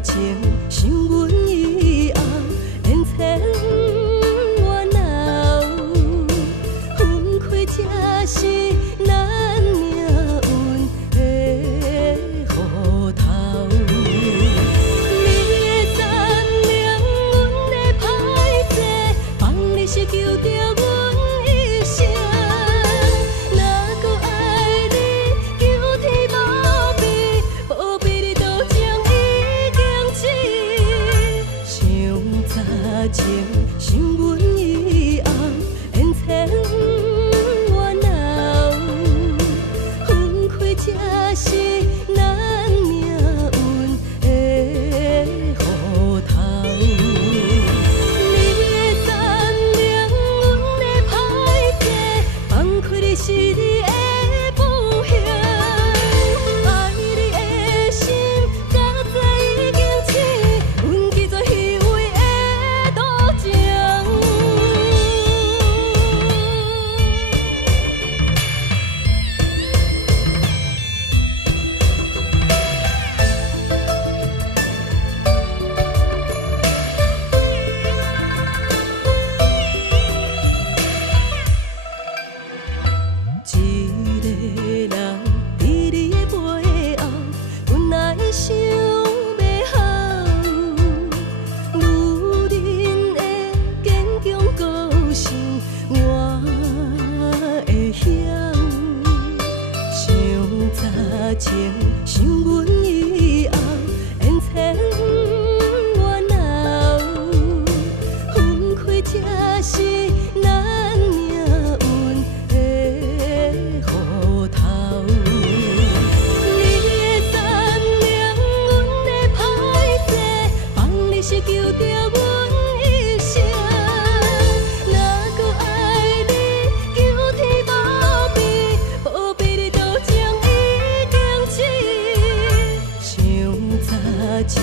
情想阮以后，连千万后，分开才是咱命运的雨头。你的善良，阮的歹势，放你是求着阮一生。若搁爱你，求天保庇，保庇你都将已经死。想早情，想阮以后，连千万后，分开才是咱命运的雨头。你的善良，阮的歹势，放开你是你的不幸。爱你的心早知已经醒，阮记做虚伪的赌情。一个人伫你的背后，阮爱想要好，女人的坚强个性我会晓。想早情，想阮以后，连千万后，分开才是咱命运的雨头。你的善良，阮的歹势，放你是求着阮一生。若搁爱你，求天保庇，保庇你都将已经死。想早情。